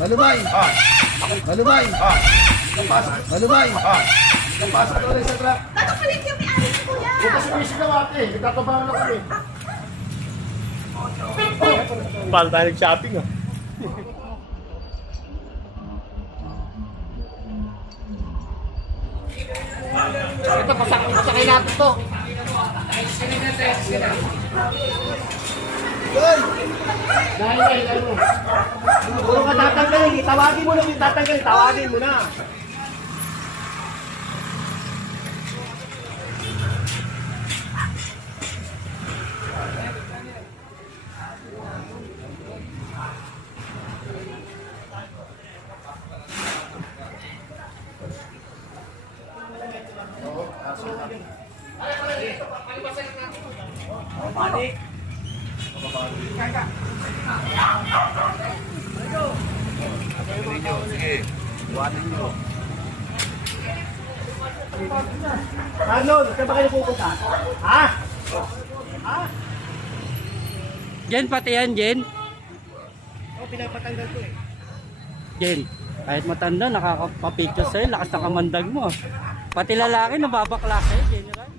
Malumay. Malumay. Malumay. Napasok ko rin sa truck. Dato palit yung may-ari ni Kuya. Bukas na mission na ate. Nagtatabangan na kami. Paano tayo nag-shopping ah? Ito, pasakay natin to. Dahil ano. Puro ka tatanggalin. Tawagin mo na yung tatanggalin. Tawagin mo na. Ano? Saan ba kayo pupunta? Ha? Jen, pati yan, Jen. Oh, pinapatanggal ko eh. Jen, kahit matanda, nakakapapicture sa'yo, lakas ng kamandag mo. Pati lalaki, nababakla sa'yo, Jen, right?